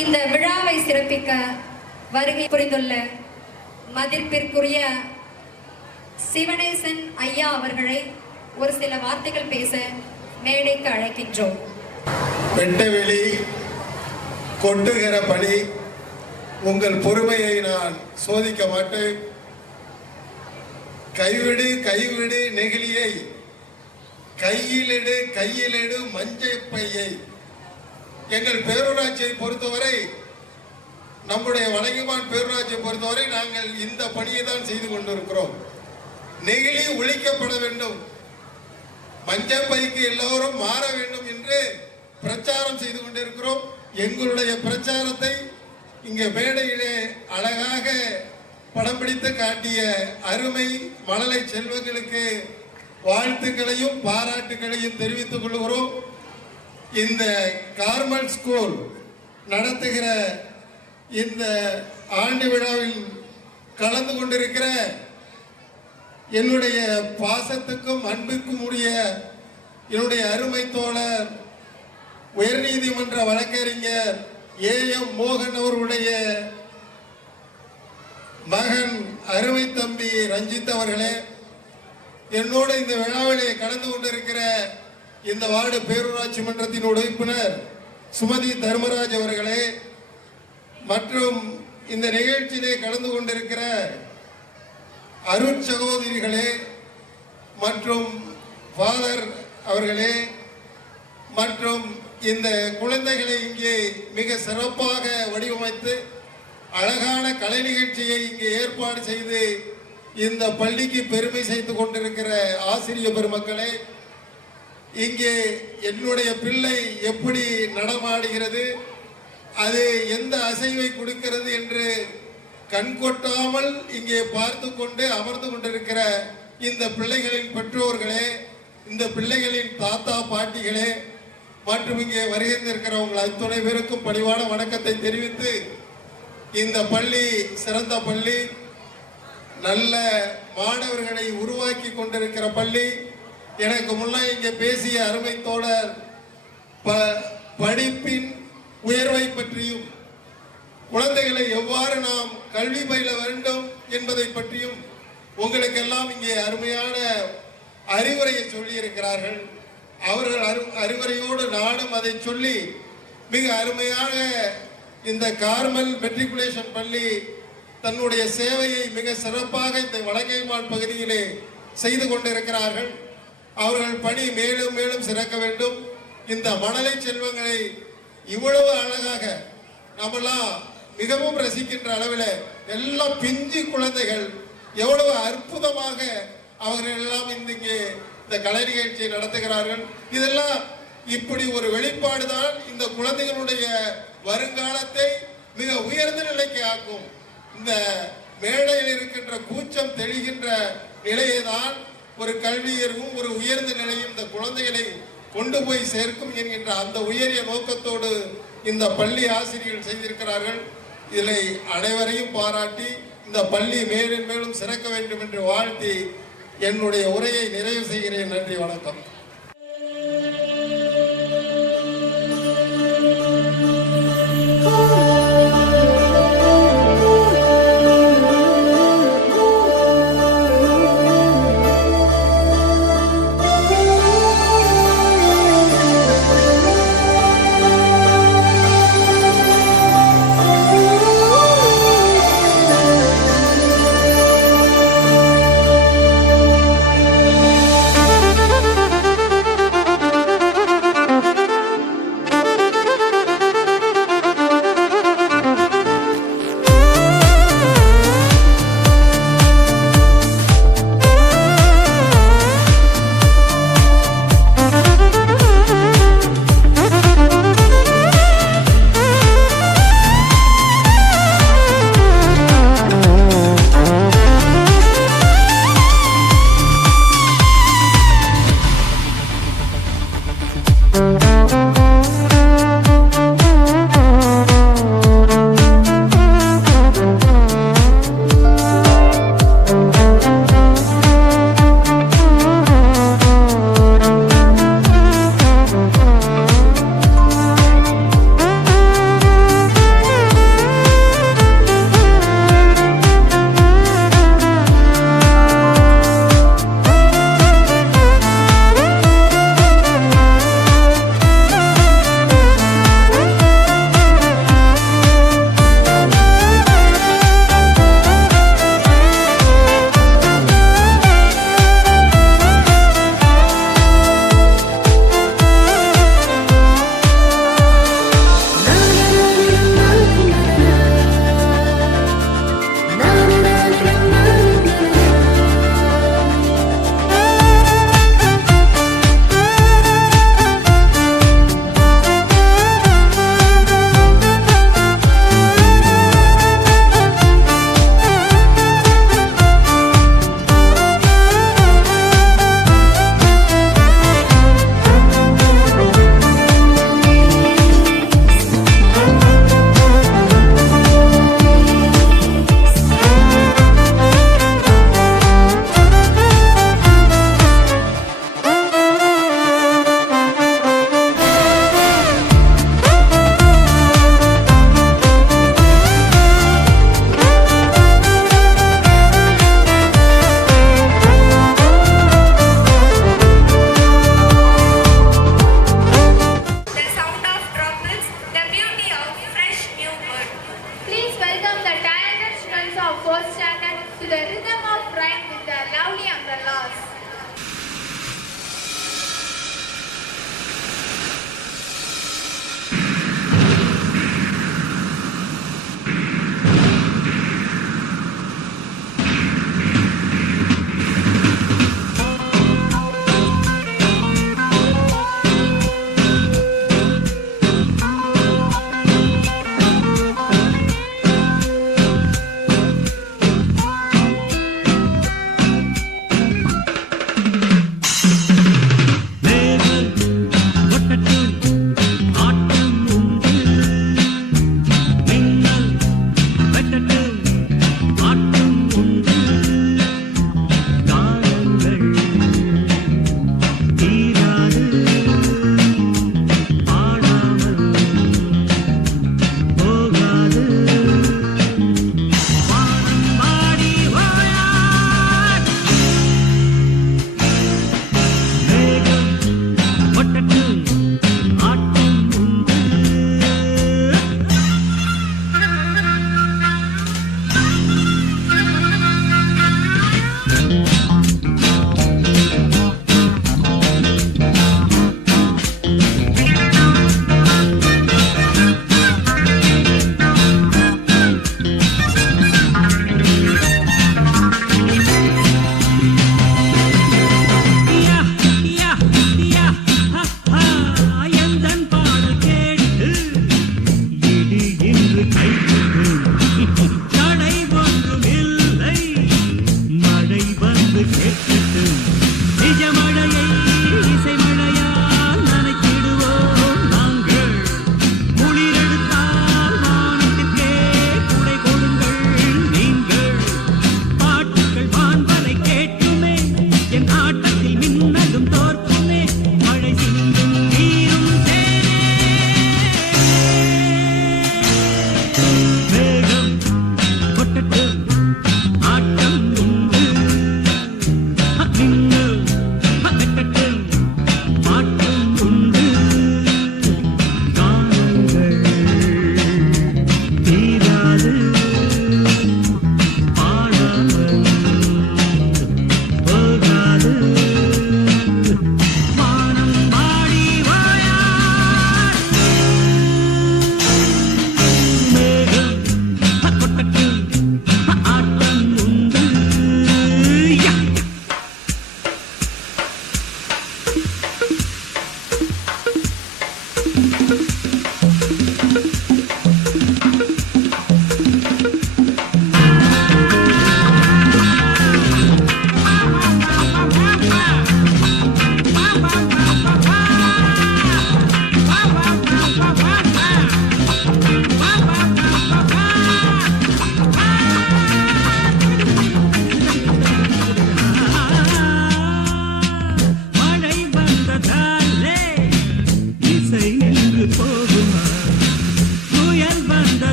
இந்த விழாவை சிறப்பிக்க வருகை புரிந்துள்ள மதிப்பிற்குரிய சிவனேசன் ஐயா அவர்களை ஒரு சில வார்த்தைகள் பேச மேடைக்கு அழைக்கின்றோம். வெட்டவெளி கொட்டுகிற பணி, உங்கள் பொறுமையை நான் சோதிக்க மாட்டேன். கைவிடு கைவிடு நெகிழியை, கையிலெடு கையிலெடு மஞ்சை பையை. எங்கள் பேரூராட்சியை பொறுத்தவரை, நம்முடைய வணங்கிமான் பேரூராட்சியை பொறுத்தவரை நாங்கள் இந்த பணியை தான் செய்து கொண்டிருக்கிறோம். நெகிழி ஒழிக்கப்பட வேண்டும், மஞ்சள் பைக்கு எல்லோரும் மாற வேண்டும் என்று பிரச்சாரம் செய்து கொண்டிருக்கிறோம். எங்களுடைய பிரச்சாரத்தை இங்கே மேடையிலே அழகாக படம் பிடித்து காட்டிய அருமை மழலை செல்வங்களுக்கு வாழ்த்துக்களையும் பாராட்டுகளையும் தெரிவித்துக் கொள்கிறோம். இந்த கார்மல் ஸ்கூல் நடத்துகிற இந்த ஆண்டு விழாவில் கலந்து கொண்டிருக்கிற என்னுடைய பாசத்துக்கும் அன்புக்கும் உரிய என்னுடைய அருமை தோழர் உயர்நீதிமன்ற வழக்கறிஞர் ஏஎம் மோகன் அவர்களுடைய மகன் அருமை தம்பி ரஞ்சித் அவர்களே, என்னோடு இந்த விழாவிலே கலந்து கொண்டிருக்கிற இந்த வார்டு பேரூராட்சி மன்றத்தின் உறுப்பினர் சுமதி தர்மராஜ் அவர்களே, மற்றும் இந்த நிகழ்ச்சியிலே கலந்து கொண்டிருக்கிற அருட் சகோதரிகளே மற்றும் ஃபாதர் அவர்களே, மற்றும் இந்த குழந்தைகளை இங்கே மிக சிறப்பாக வடிவமைத்து அழகான கலை நிகழ்ச்சியை இங்கே ஏற்பாடு செய்து இந்த பள்ளிக்கு பெருமை செய்து கொண்டிருக்கிற ஆசிரியர் பெருமக்களே, இங்கே என்னுடைய பிள்ளை எப்படி நடமாடுகிறது, அது எந்த அசைவை கொடுக்கிறது என்று கண்கொட்டாமல் இங்கே பார்த்து கொண்டு அமர்ந்து கொண்டிருக்கிற இந்த பிள்ளைகளின் பெற்றோர்களே, இந்த பிள்ளைகளின் தாத்தா பாட்டிகளே, மற்றும் இங்கே வருகின்றிருக்கிறவங்கள் அத்துணை பேருக்கும் பணிவான வணக்கத்தை தெரிவித்து, இந்த பள்ளி சிறந்த பள்ளி, நல்ல மாணவர்களை உருவாக்கி கொண்டிருக்கிற பள்ளி. எனக்கு முன்னே இங்கே பேசிய அருமை தோழர் படிப்பின் உயர்வை பற்றியும் குழந்தைகளை எவ்வாறு நாம் கல்வி பயில வேண்டும் என்பதை பற்றியும் உங்களுக்கெல்லாம் இங்கே அருமையான அறிவுரையை சொல்லி இருக்கிறார்கள். அவர்கள் அறிவுரையோடு நானும் அதை சொல்லி மிக அருமையாக இந்த கார்மல் மெட்ரிகுலேஷன் பள்ளி தன்னுடைய சேவையை மிக சிறப்பாக இந்த வலங்கைமான் பகுதியிலே செய்து கொண்டிருக்கிறார்கள். அவர்கள் பணி மேலும் மேலும் சிறக்க வேண்டும். இந்த மழலை செல்வங்களை இவ்வளவு அழகாக நம்மெல்லாம் மிகவும் ரசிக்கின்ற அளவில் எல்லாம் பிஞ்சு குழந்தைகள் எவ்வளவு அற்புதமாக அவர்கள் எல்லாம் இங்கே இந்த கலை நிகழ்ச்சியை நடத்துகிறார்கள். இதெல்லாம் இப்படி ஒரு வெளிப்பாடு தான் இந்த குழந்தைகளுடைய வருங்காலத்தை மிக உயர்ந்த நிலைக்கு ஆக்கும். இந்த மேடையில் இருக்கின்ற கூச்சம் தெளிகின்ற நிலையை தான் ஒரு கல்வியரும் ஒரு உயர்ந்த நிலையும் இந்த குழந்தைகளை கொண்டு போய் சேர்க்கும் என்கின்ற அந்த உயரிய நோக்கத்தோடு இந்த பள்ளி ஆசிரியர்கள் செய்திருக்கிறார்கள். இதை அனைவரையும் பாராட்டி இந்த பள்ளி மேலும் மேலும் சிறக்க வேண்டும் என்று வாழ்த்தி என்னுடைய உரையை நிறைவு செய்கிறேன். நன்றி, வணக்கம்.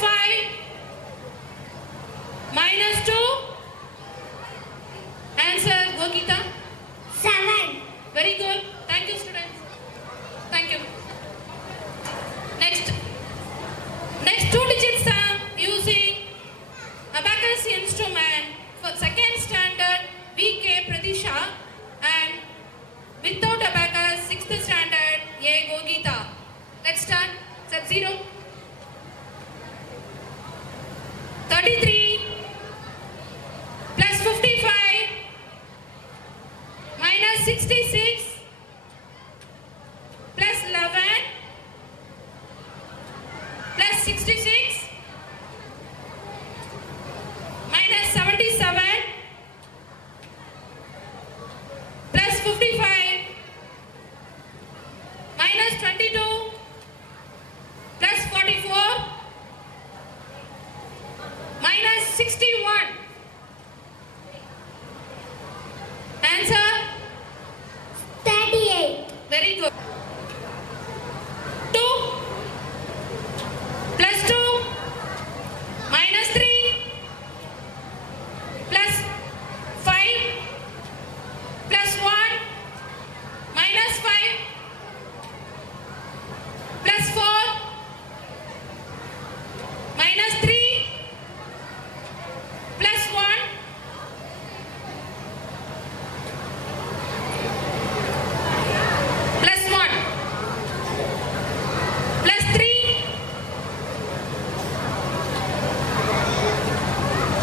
5 minus 2. Answer, Gokita. 7. Very good. Thank you, students. Thank you. Next. Next 2 digits are using abacus instrument for second standard VK Pradisha and without abacus 6th standard A Gogita. Let's start. Set 0. 33 plus 55 minus 66 plus 11 plus 66 minus 77 plus 55 minus 22 plus 44 minus 61. Answer? 38. Very good. 2 plus 2 minus 3 plus 5 plus 1 minus 5 plus 4 minus 3 plus 1 plus 1 plus 3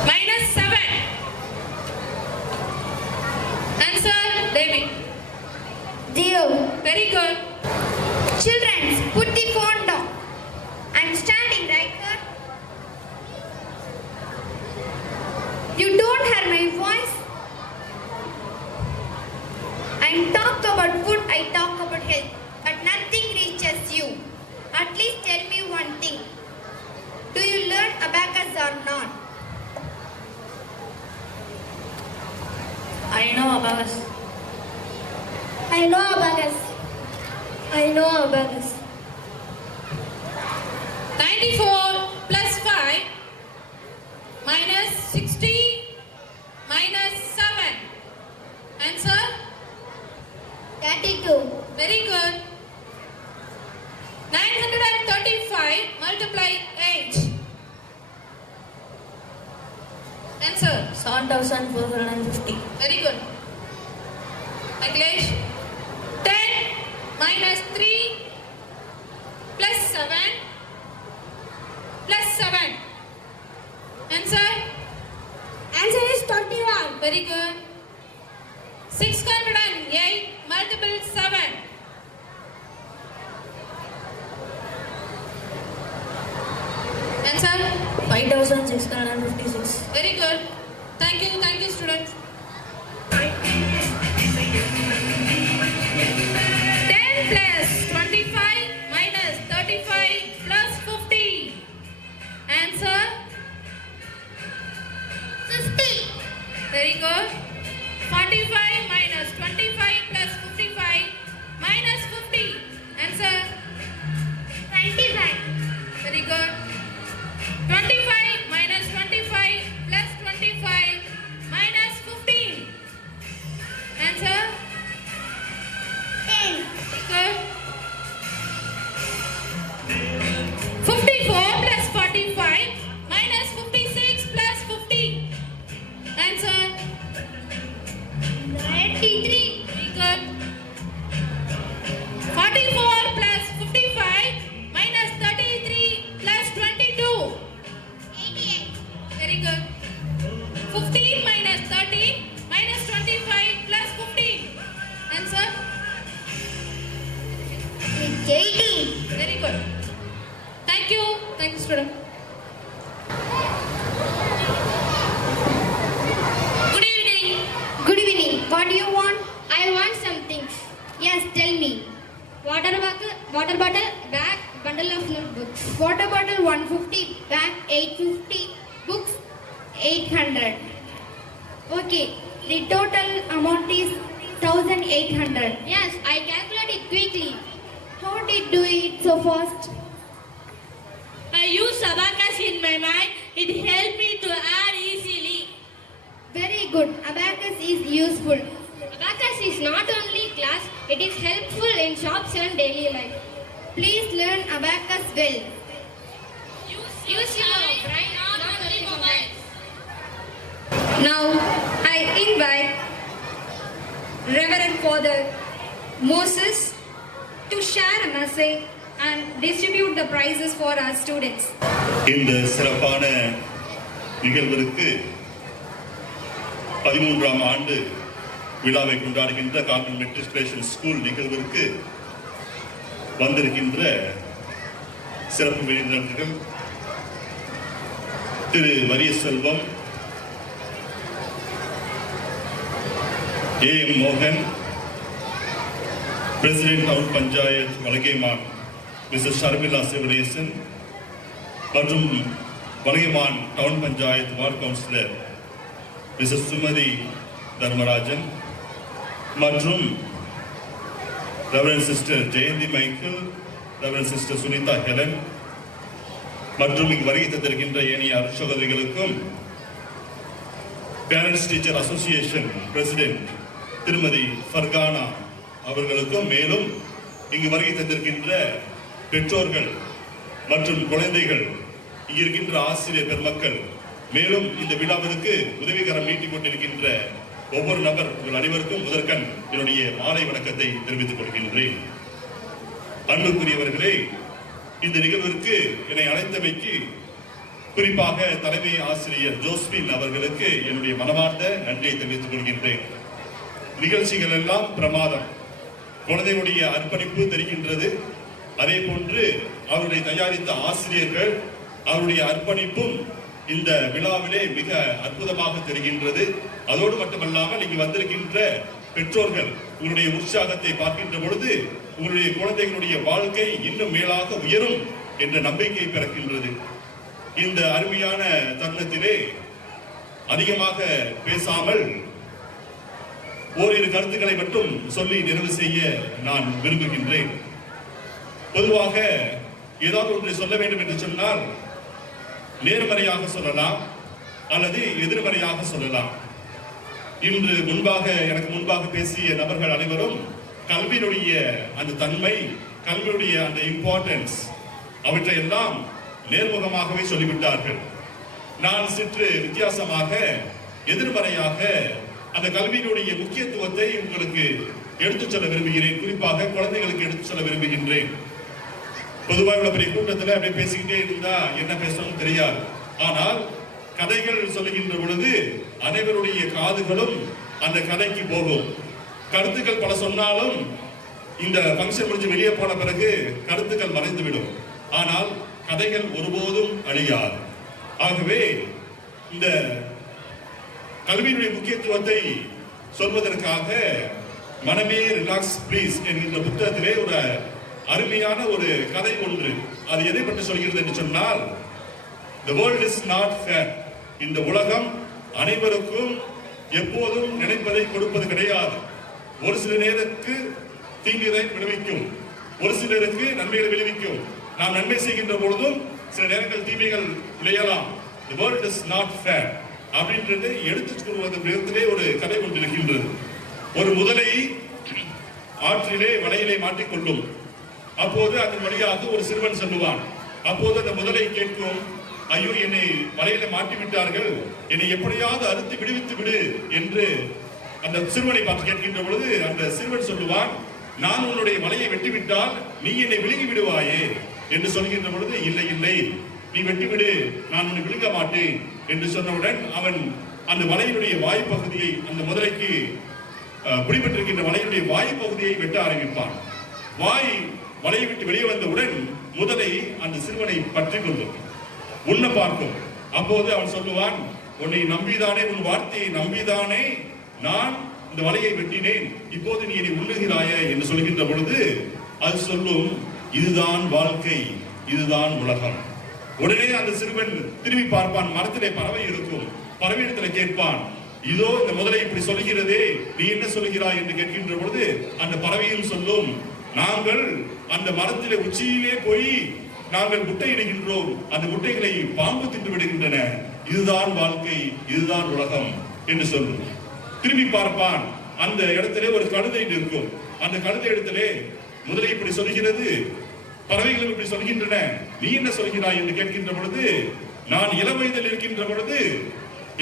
minus 7. Answer, Devi. 0. Very good. Children, put the phone down. I'm standing right here. You don't hear my voice? I'm talk about food, I talk about health, but nothing reaches you. At least tell me one thing. Do you learn abacus or not? I know abacus. I know abacus. I know abacus. 94 plus 5 minus 60 minus 7. Answer? 32. Very good. 935 multiply 8. Answer? 7,450. Very good. Akhilesh? 10 minus 3 plus 7 plus 7. Answer? Answer is 21. Very good. 608 multiple 7. Answer? 5,656. Very good. Thank you, students. 10 plus 25 minus 35 plus 50. Answer? 50. Very good. 45 minus 25 plus 55 minus 50. Answer? 25. Very good. 25 minus 25 plus 25 minus 15. Answer? 10. Good. 54 plus 45 minus 56 plus 50. Answer? 93. Very good. 44 plus 55 minus 33 plus 22. 88. Very good. 15 minus 30 minus 25 plus 15. Answer? It's 18. Very good. Thank you. Thank you, student. Good evening. Good evening. What do you want? I want some things. Yes, tell me. Water bottle, bag, bundle of notebooks. Water bottle 150, bag 850, books 800. Okay, the total amount is 1800. Yes, I calculate it quickly. How did you do it so fast? I I use abacus in my mind. It helped me to add easily. Very good. Abacus is useful. Abacus is not only class, it is helpful in shops and daily life. Please learn abacus well. Use your brain, not only mobiles. Now, I invite Reverend Father Moses to share a message and distribute the prizes for our students. இந்த சிறப்பான நிகழ்விற்கு 13ஆம் ஆண்டு விழாவை கொண்டாடுகின்ற garment matriculation school நிகழ்விற்கு வந்திருக்கின்ற சிறப்பு விருந்தினர்கள் திரு வரிய செல்வம், A.M. மோகன், president town panchayat Valangaiman Mrs Sharmila Sivanesan மற்றும் Valangaiman town panchayat ward councillor Mrs Sumathi Dharmarajan மற்றும் reverend sister Jayanthi Michael, reverend sister Sunitha Helen மற்றும் இங்கு வருகை தந்திருக்கின்ற ஏனைய அருட்சகோதரிகளுக்கும் பேரண்ட்ஸ் டீச்சர் அசோசியேஷன் பிரசிடென்ட் திருமதி ஃபர்கானா அவர்களுக்கும், மேலும் இங்கு வருகை தந்திருக்கின்ற பெற்றோர்கள் மற்றும் குழந்தைகள், இங்கு இருக்கின்ற ஆசிரியர் பெருமக்கள், மேலும் இந்த விழாவிற்கு உதவிகரம் நீட்டிக் கொண்டிருக்கின்ற ஒவ்வொரு நபர் உங்கள் அனைவருக்கும் முதற்கண் என்னுடைய மாலை வணக்கத்தை தெரிவித்துக் கொள்கின்றேன். அன்புக்குரியவர்களே, இந்த நிகழ்விற்கு என்னை அழைத்தமைக்கு குறிப்பாக தலைமை ஆசிரியர் ஜோஸ்பின் அவர்களுக்கு என்னுடைய மனமார்ந்த நன்றியை தெரிவித்துக் கொள்கின்றேன். நிகழ்ச்சிகள் எல்லாம் பிரமாதம். குழந்தைகளுடைய அர்ப்பணிப்பு தெரிகின்றது. அதே போன்று அவருடைய தயாரித்த ஆசிரியர்கள் அவருடைய அர்ப்பணிப்பும் இந்த விழாவிலே மிக அற்புதமாக தெரிகின்றது. அதோடு மட்டுமல்லாமல் இங்கு வந்திருக்கின்ற பெற்றோர்கள் உங்களுடைய உற்சாகத்தை பார்க்கின்ற பொழுது உங்களுடைய குழந்தைகளுடைய வாழ்க்கை இன்னும் மேலாக உயரும் என்ற நம்பிக்கை பிறக்கின்றது. இந்த அருமையான தருணத்திலே அதிகமாக பேசாமல் ஓரிரு கருத்துக்களை மட்டும் சொல்லி நிறைவு செய்ய நான் விரும்புகின்றேன். பொதுவாக ஏதாவது ஒன்றை சொல்ல வேண்டும் என்று சொன்னால் நேர்மறையாக சொல்லலாம் அல்லது எதிர்மறையாக சொல்லலாம். இன்று எனக்கு முன்பாக பேசிய நபர்கள் அனைவரும் கல்வியினுடைய அந்த தன்மை, கல்வியுடைய அந்த இம்பார்ட்டன்ஸ் அவற்றை எல்லாம் நேர்முகமாகவே சொல்லிவிட்டார்கள். நான் சற்று வித்தியாசமாக எதிர்மறையாக அந்த கல்வியினுடைய முக்கியத்துவத்தை உங்களுக்கு எடுத்துச் சொல்ல விரும்புகிறேன். குறிப்பாக குழந்தைகளுக்கு எடுத்துச் சொல்ல விரும்புகின்றேன். பொதுவாக இவ்வளவு பெரிய கூட்டத்தில் அப்படியே பேசிக்கிட்டே இருந்தா என்ன பேசணும்னு தெரியாது. ஆனால் கதைகள் சொல்லுகின்ற பொழுது அனைவருடைய காதுகளும் அந்த கதைக்கு போகும். கருத்துக்கள் பல சொன்னாலும் இந்த ஃபங்க்ஷன் முடிஞ்சு வெளியே போன பிறகு கருத்துக்கள் மறைந்துவிடும். ஆனால் கதைகள் ஒருபோதும் அழியாது. ஆகவே இந்த கல்வியினுடைய முக்கியத்துவத்தை சொல்வதற்காக மனமே ரிலாக்ஸ் ப்ளீஸ் என்கின்ற புத்தகத்திலே ஒரு அருமையான ஒரு கதை ஒன்று. அது எதை பற்றி சொல்கிறது என்று சொன்னால், the world is not fair. இந்த உலகம் அனைவருக்கும் எப்போதும் நினைப்பதை கொடுப்பது கிடையாது. ஒரு சில நேரத்துக்கு தீங்குதை விளைவிக்கும், ஒரு சிலருக்கு நன்மைகளை விளைவிக்கும். நாம் நன்மை செய்கின்ற பொழுதும் சில நேரங்கள் தீமைகள் விளையலாம். the world is not fair அப்படின்றது எடுத்துச் கூறுவது விதத்திலே ஒரு கதை கொண்டிருக்கின்றது. ஒரு முதலை ஆற்றிலே வலையிலே மாட்டிக்கொள்ளும். அப்போது அதன் வழியாக ஒரு சிறுவன் சொல்லுவான். அப்போது அந்த முதலை கேட்கும், ஐயோ என்னை வலையில மாட்டி விட்டார்கள், என்னை எப்படியாவது அறுத்து விடுவித்து விடு என்று அந்த சிறுவனை பார்த்து கேட்கின்ற பொழுது அந்த சிறுவன் சொல்லுவான், நான் உன்னுடைய வலையை வெட்டிவிட்டால் நீ என்னை விழுங்கி விடுவாயே என்று சொல்கின்ற பொழுது, இல்லை இல்லை நீ வெட்டிவிடு, நான் உன்னை விழுங்க மாட்டேன் என்று சொன்னவுடன் அவன் அந்த வலையினுடைய வாய்ப்பகுதியை, அந்த முதலைக்கு பிடிபட்டிருக்கின்ற வலையினுடைய வாய்ப்பகுதியை வெட்ட ஆரம்பிப்பான். வலையை விட்டு வெளியே வந்தவுடன் முதலை அந்த சிறுவனை பற்றி கொள்ளும், உன்னை பார்க்கும். அப்போது அவன் சொல்லுவான், உன்னை நம்பிதானே, உன் வார்த்தையை நம்பிதானே நான் இந்த வலையை வெட்டினேன், இப்போது நீ என்னை உண்ணுகிறாயே என்று சொல்கின்ற பொழுது அது சொல்லும், இதுதான் வாழ்க்கை, இதுதான் உலகம். உடனே அந்த சிறுவன் திரும்பி பார்ப்பான். மரத்திலே பறவை இருக்கும். பறவையிடத்துல கேட்பான், இதோ இந்த முதலை இப்படி சொல்கிறதே, நீ என்ன சொல்கிறாய் என்று கேட்கின்ற பொழுது அந்த பறவையும் சொல்லும், நாங்கள் அந்த மரத்திலே உச்சியிலே போய் நாங்கள் முட்டையிடுகின்றோம், அந்த முட்டைகளை பாம்பு தின்று விடுகின்றன. இதுதான் வாழ்க்கை, இதுதான் உலகம் என்று சொல்லும். திரும்பி பார்ப்பான், அந்த இடத்திலே ஒரு கழுதை இருக்கும். அந்த கழுதை இடத்திலே முதலை இப்படி சொல்கிறது, பறவைகளும் இப்படி சொல்கின்றன. நீ என்ன சொல்கிறாய் என்று கேட்கின்ற பொழுது, நான் இளம் வயதில் இருக்கின்ற பொழுது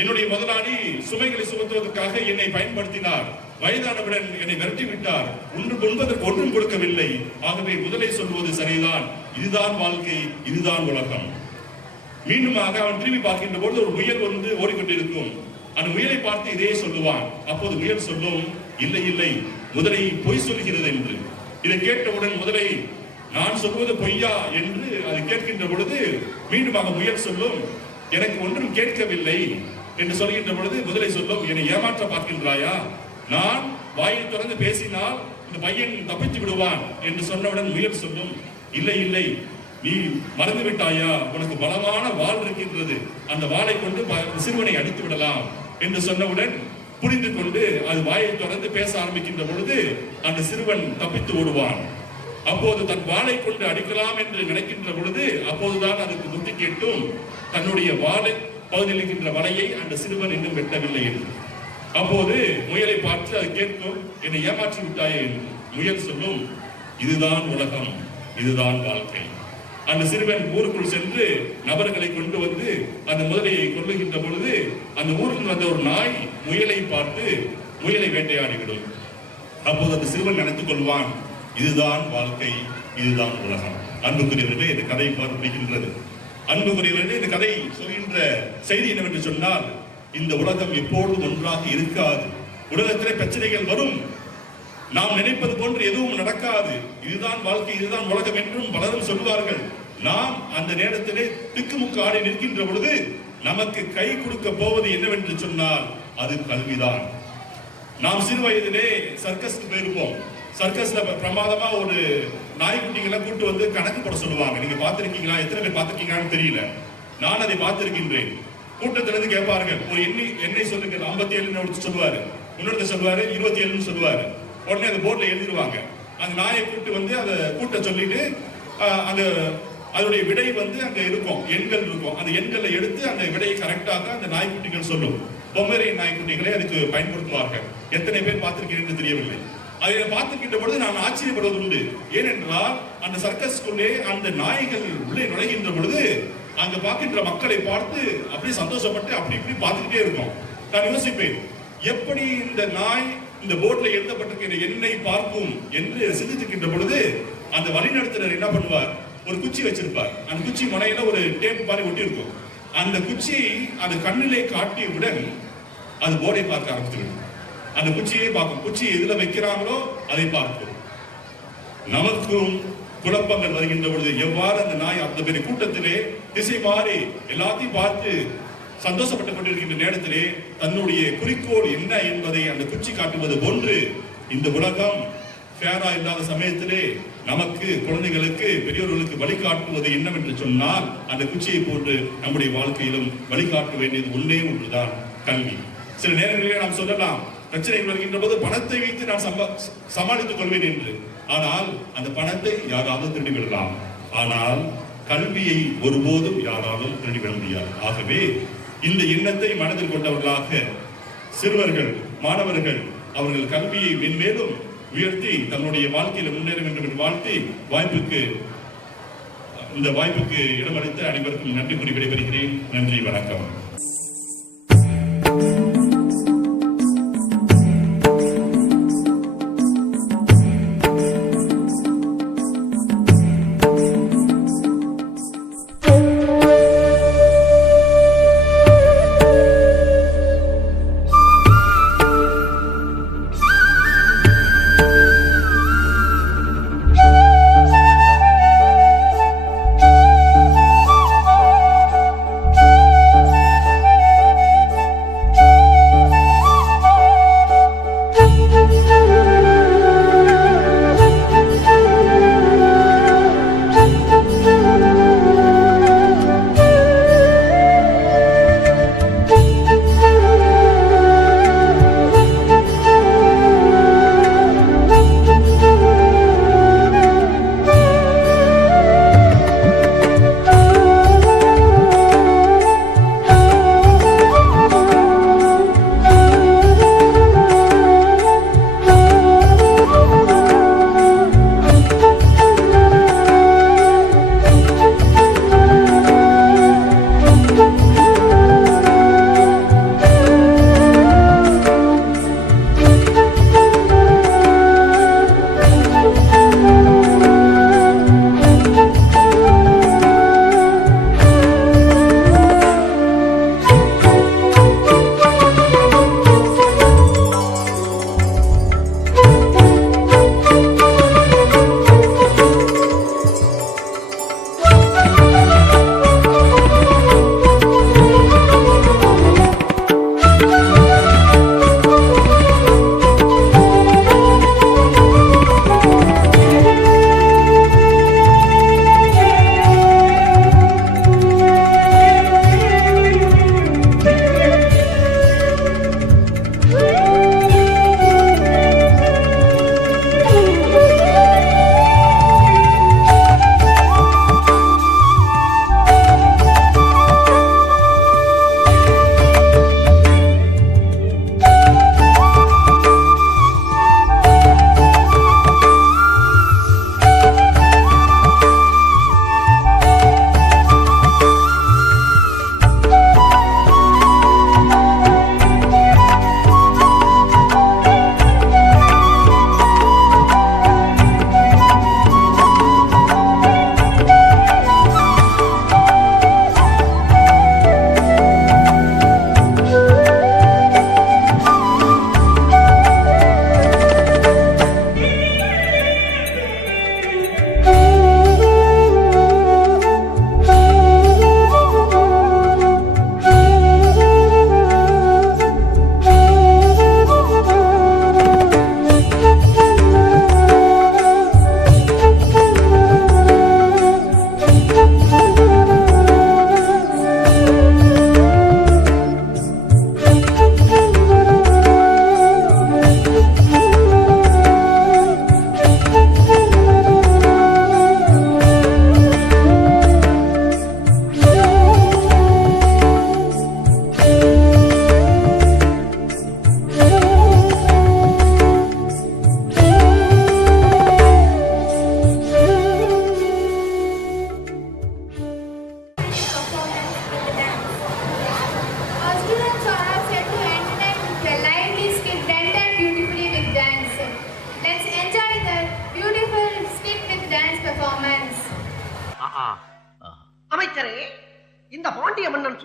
என்னுடைய முதலாளி சுமைகளை சுமத்துவதற்காக என்னை பயன்படுத்தினார். வயதானவுடன் என்னை விரட்டி விட்டார். உண்பதற்கு ஒன்றும் கொடுக்கவில்லை. ஆகவே முதலை சொல்வது சரிதான், இதுதான் வாழ்க்கை, இதுதான் உலகம். மீண்டுமாக அவன் திரும்பி பார்க்கின்ற பொழுது ஒரு முயல் வந்து ஓடிக்கொண்டிருக்கும். அந்த முயலை பார்த்து இதே சொல்லுவான். அப்போது முயல் சொல்லும், இல்லை இல்லை, முதலை பொய் சொல்கிறது என்று. இதை கேட்டவுடன் முதலை, நான் சொல்வது பொய்யா என்று அது கேட்கின்ற பொழுது மீண்டுமாக முயல் சொல்லும், எனக்கு ஒன்றும் கேட்கவில்லை என்று சொல்கின்ற பொழுது முதலை சொல்லும், என்னை ஏமாற்ற பார்க்கின்றாயா? நான் வாயை திறந்து பேசினால் இந்த பையன் தப்பித்து விடுவான் என்று சொன்னவுடன் முயல் சொல்லும், இல்லை இல்லை, நீ மறந்து விட்டாயா? உனக்கு பலமான வாள் இருக்கின்றது, அந்த வாளை கொண்டு சிறுவனை அடித்து விடலாம் என்று சொன்னவுடன் புரிந்து கொண்டு அது வாயை தொடர்ந்து பேச ஆரம்பிக்கின்ற பொழுது அந்த சிறுவன் தப்பித்து ஓடுவான். அப்போது தன் வாளை கொண்டு அடிக்கலாம் என்று நினைக்கின்ற பொழுது அப்போதுதான் அதுக்கு புத்தி கேட்டும், தன்னுடைய வாளை பகுதியில் இருக்கின்ற வலையை அந்த சிறுவன் இன்னும் வெட்டவில்லை என்று. அப்போது முயலை பார்த்து அது கேட்கும், என்னை ஏமாற்றி விட்டாயே என்று. முயல் சொல்லும், இதுதான் உலகம், இதுதான் வாழ்க்கை. அந்த சிறுவன் ஊருக்குள் சென்று நபர்களை கொண்டு வந்து அந்த முதலையை கொல்லுகின்ற பொழுது அந்த ஊருக்கு வந்த ஒரு நாய் முயலை பார்த்து முயலை வேட்டையாடிவிடும். அப்போது அந்த சிறுவன் நினைத்துக் கொள்வான், இதுதான் வாழ்க்கை, இதுதான் உலகம். அன்புக்குரியவர்களே, இந்த கதை பார்க்கின்றது. அன்புக்குரியவர்களே, இந்த கதை சொல்கின்ற செய்தி என்னவென்று சொன்னால், இந்த உலகம் எப்பொழுதும் ஒன்றாக இருக்காது. உலகத்திலே பிரச்சனைகள் வரும். நாம் நினைப்பது போன்று எதுவும் நடக்காது. இதுதான் வாழ்க்கை, இதுதான் உலகம் என்றும் பலரும் சொல்வார்கள். நாம் அந்த நேரத்திலே திக்குமுக்கு ஆடி நிற்கின்ற பொழுது நமக்கு கை கொடுக்க போவது என்னவென்று சொன்னால் அது கல்விதான். நாம் சிறு வயதிலே சர்க்கஸ்க்கு போயிருப்போம். சர்க்கஸ்ல பிரமாதமா ஒரு நாய்க்குட்டிகளை கூட்டு வந்து கணக்கு போட சொல்லுவாங்க. நீங்க பார்த்திருக்கீங்களா? எத்தனை பேர் பார்த்திருக்கீங்கன்னு தெரியல. நான் அதை பார்த்திருக்கின்றேன். கூட்டத்திலிருந்து கேட்பார்கள், ஒரு எண்ணெய் சொல்லுங்க, 57 சொல்லுவாரு, இன்னொருத்த சொல்லுவாரு 27 சொல்லுவாரு. உடனே அந்த போர்ட்ல எழுதிடுவாங்க. அந்த நாயை கூட்டு வந்து அதை கூட்ட சொல்லிட்டு அந்த அதனுடைய விடை வந்து அங்க இருக்கும், எண்கள் இருக்கும். அந்த எண்களை எடுத்து அந்த விடையை கரெக்டாக அந்த நாய்க்குட்டிகள் சொல்லும். பொம்மரை நாய்க்குட்டிகளை அதுக்கு பயன்படுத்துவார்கள். எத்தனை பேர் பார்த்திருக்கிறேன் தெரியவில்லை. அதை பார்த்துக்கின்ற பொழுது நான் ஆச்சரியப்படுவது உண்டு. ஏனென்றால் அந்த சர்க்கஸ்குள்ளே அந்த நாய்கள் உள்ளே நுழைகின்ற பொழுது அங்க பார்க்கின்ற மக்களை பார்த்து அப்படியே சந்தோஷப்பட்டு அப்படி இப்படி பார்த்துக்கிட்டே இருக்கும். நான் யோசிப்பேன், எப்படி இந்த நாய் இந்த போர்ட்ல எழுதப்பட்டிருக்கிற எண்ணை பார்க்கும் என்று சிந்திக்கின்ற பொழுது அந்த வழிநடத்துனர் என்ன பண்ணுவார், ஒரு குச்சி வச்சிருப்பார். அந்த குச்சி முனையில ஒரு டேப் மாதிரி ஒட்டி இருக்கும். அந்த குச்சி அந்த கண்ணிலே காட்டியவுடன் அது போர்டை பார்க்க ஆரம்பித்துவிடும். அந்த குச்சியை பார்க்கும். குச்சி எதுல வைக்கிறாங்களோ அதை பார்க்கும். நமக்கும் குழப்பங்கள் வருகின்ற பொழுது எவ்வாறு அந்த நாய் அந்த பெரிய கூட்டத்திலே திசை மாறி எல்லாத்தையும் பார்த்து சந்தோஷப்பட்டுக் கொண்டிருக்கின்ற நேரத்திலே தன்னுடைய குறிக்கோள் என்ன என்பதை அந்த குச்சி காட்டுவது போன்று இந்த உலகம் ஃபேரா இல்லாத சமயத்திலே நமக்கு, குழந்தைகளுக்கு, பெரியோர்களுக்கு வழிகாட்டுவது என்னவென்று சொன்னால் அந்த குச்சியை போன்று நம்முடைய வாழ்க்கையிலும் வழிகாட்ட வேண்டியது ஒன்றே ஒன்றுதான், கல்வி. சில நேரங்களிலே நாம் சொல்லலாம், பிரச்சனைகள் வருகின்ற போது பணத்தை வைத்து நான் சமாளித்துக் கொள்வேன் என்று. ஆனால் அந்த பணத்தை யாராவது திருடிவிடலாம். ஆனால் கல்வியை ஒருபோதும் யாராலும் திருடிவிட முடியாது. ஆகவே இந்த எண்ணத்தை மனதில் கொண்டவர்களாக சிறுவர்கள், மாணவர்கள் அவர்கள் கல்வியை மென்மேலும் உயர்த்தி தன்னுடைய வாழ்க்கையில் முன்னேற வேண்டும் என்று வாழ்த்தி இந்த வாய்ப்புக்கு இடமளித்த அனைவருக்கும் நன்றி கூறி விடைபெறுகிறேன். நன்றி, வணக்கம்.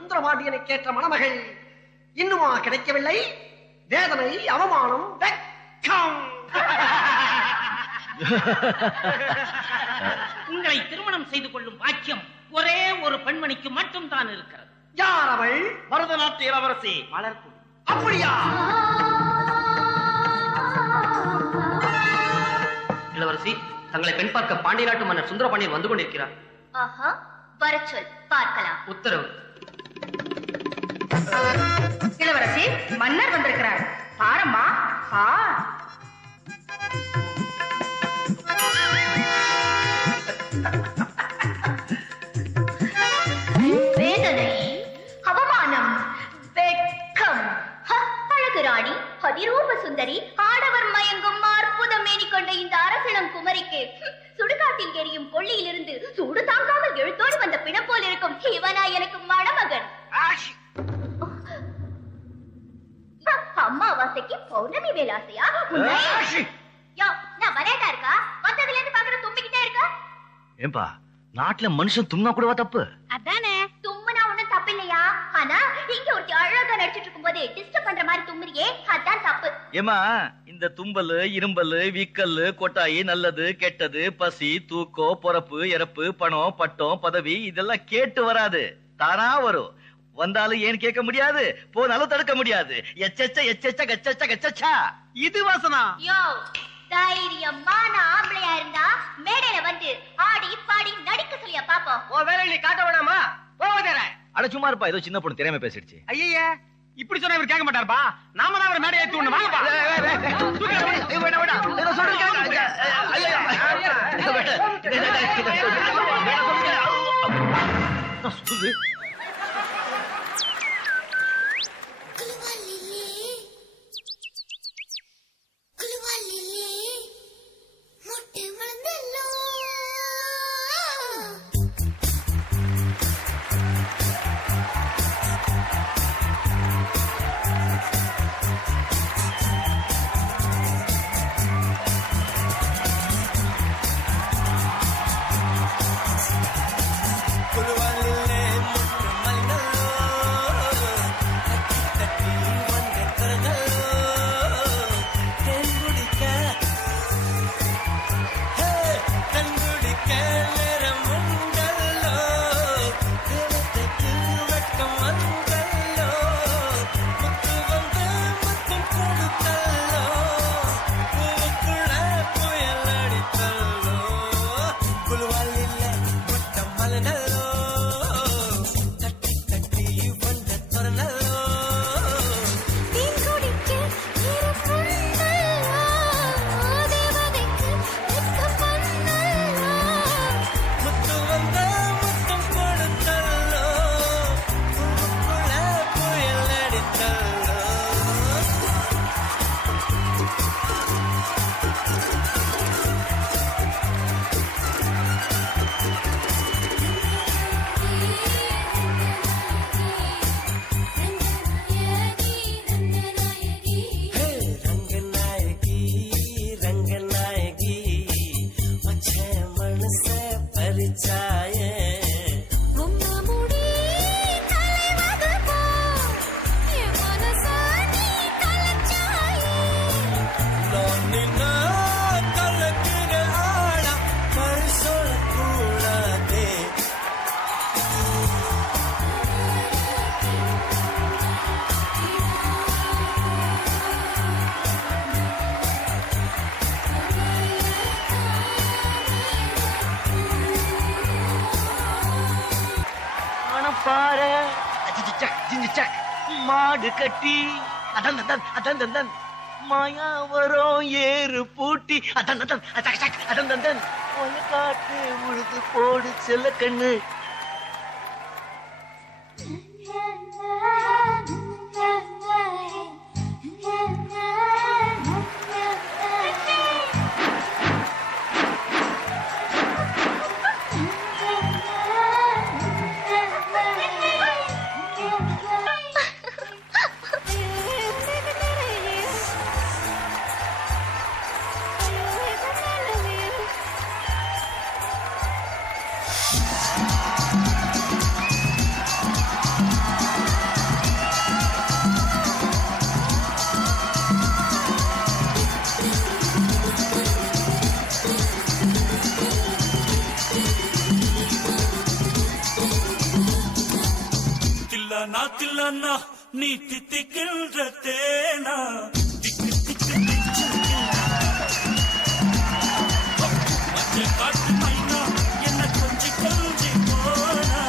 சுந்தரபாண்டியனை கேட்ட மணமகள் இன்னுமா கிடைக்கவில்லை? வேதனை, அவமானம், வெட்கம். உங்களை திருமணம் செய்து கொள்ளும் பாக்கியம் ஒரே ஒரு பெண்மணிக்கு மட்டும் தான் இருக்கிறது. யார் அவள்? பரதநாட்டிய இளவரசி மலர்கொடி. அப்படியா? இளவரசி, தங்களை பெண் பார்க்க பாண்டிய நாட்டு மன்னர் சுந்தரபாண்டியன் வந்து கொண்டிருக்கிறார். ஆஹா, வரச் சொல், பார்க்கலாம். உத்தரவு. இளவரசி, மன்னர் வந்திருக்கிறார். பாரம்மா, பார். வேதனை, அவமானம், வெட்கம். அழகு ராணி, அதிரூப சுந்தரி, ஆடவர் மயங்கும் அற்புத மேனி கொண்ட இந்த அரசிளம் குமரிக்கு சுடுகாட்டில் எரியும் கொள்ளியிலிருந்து சூடு தாங்காமல் எழுத்தோடு வந்த பிணம் போல் இருக்கும் இவனா எனக்கு மணமகன். அம்மாவாசைக்கு பௌர்ணமி வேலாசையா? நான் விளையாட்டா இருக்கா? வந்ததுல இருந்து பாக்குற தும்பிக்கிட்டே இருக்க. ஏம்பா, நாட்டுல மனுஷன் தும்னா கூடவா தப்பு? அதானே, தும்முனா ஒண்ணும் தப்பு இல்லையா? ஆனா இங்க ஒருத்தி அழகா நடிச்சிட்டு இருக்கும் போது டிஸ்டர்ப் பண்ற மாதிரி தும்முறியே, அதான் தப்பு. ஏமா, இந்த தும்பல், இரும்பல், வீக்கல், கொட்டாயி, நல்லது கெட்டது, பசி, தூக்கம், பொறப்பு, இறப்பு, பணம், பட்டம், பதவி இதெல்லாம் கேட்டு வராது, தானா வரும். வந்தாலும் ஏன் கேட்க முடியாது, போனாலும் தடுக்க முடியாது. எச்சச்ச எச்சச்ச கச்சச்ச கச்சச்சா. இது வாசனா. யோ, தைரியமான ஆம்பளையா இருந்தா மேடையில வந்து ஆடி பாடி நடிக்க சொல்லியா பாப்போம். ஓ வேலை நீ காட்ட வேணாமா? போவதேற. அட சும்மா இருப்பா, ஏதோ சின்ன பொண்ணு திறமை பேசிடுச்சு. ஐயா, இப்படி சொன்னா இவர் கேட்க மாட்டாருப்பா. நாம தான் அவரை மேடை ஏத்தி விடணும். வாங்கப்பா. சொல்லு. மாடு கட்டி அதான் அதான் அதான் அதான் மாயாவரம் ஏறு பூட்டி அதான் அதான் அதான் அதான் காட்டு உழுது போடு செல்ல கண்ணு. காத்தில் அண்ணா நீ தித்திக்கின்ற தேனா திக்கு திக்கு நெஞ்சில் மஞ்ச காட்டு மைனா என்ன கொஞ்சி கொஞ்சி போனா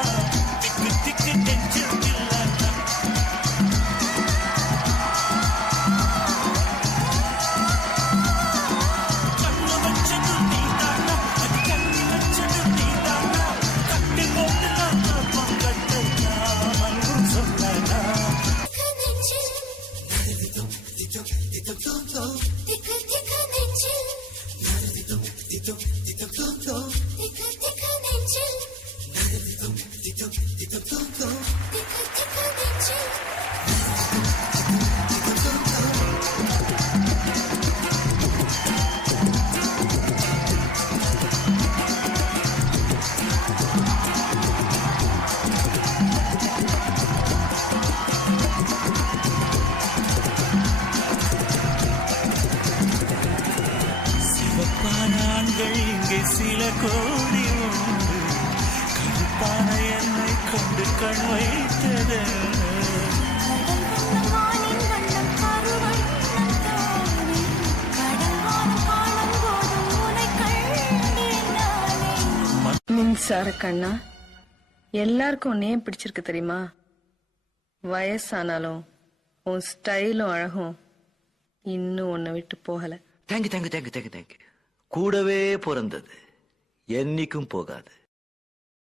திக்கு திக்கு நெஞ்சில் இல்லைன்னா கண்ணு வச்சது நீ தானா அது கண்ணி வச்சது நீ தானா கட்டி போட்டு நான் பங்கத்தை நான் சொன்னா சிவப்பான ஆண்கள் இங்கே சில கோடி உண்டு கருப்பான என்னை கொண்டு கண் வைத்தது மின்சார கண்ணா எல்லாருக்கும் உன்னையே பிடிச்சிருக்கு தெரியுமா? வயசானாலும் உன் ஸ்டைலும் அழகும் இன்னும் உன்னை விட்டு போகல. Thank you thank you thank you thank you thank you. கூடவே பிறந்தது என்னைக்கும் போகாது.